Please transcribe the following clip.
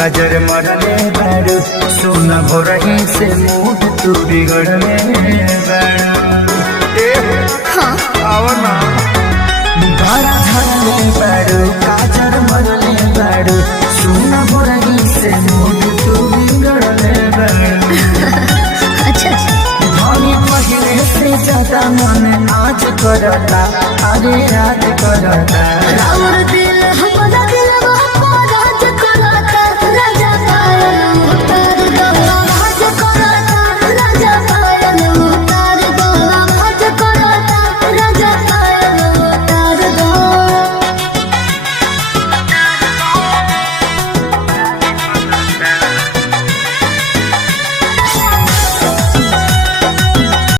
गजर मरले बारू सोना भोरही से मूड तू बिगड़ले बारू हाँ आवना धारा धरले बारू गजर मरले बारू सोना भोरही से मूड तू बिगड़ले बारू अच्छा धनी पहले से ज्यादा मन आज करता अरे आज करता और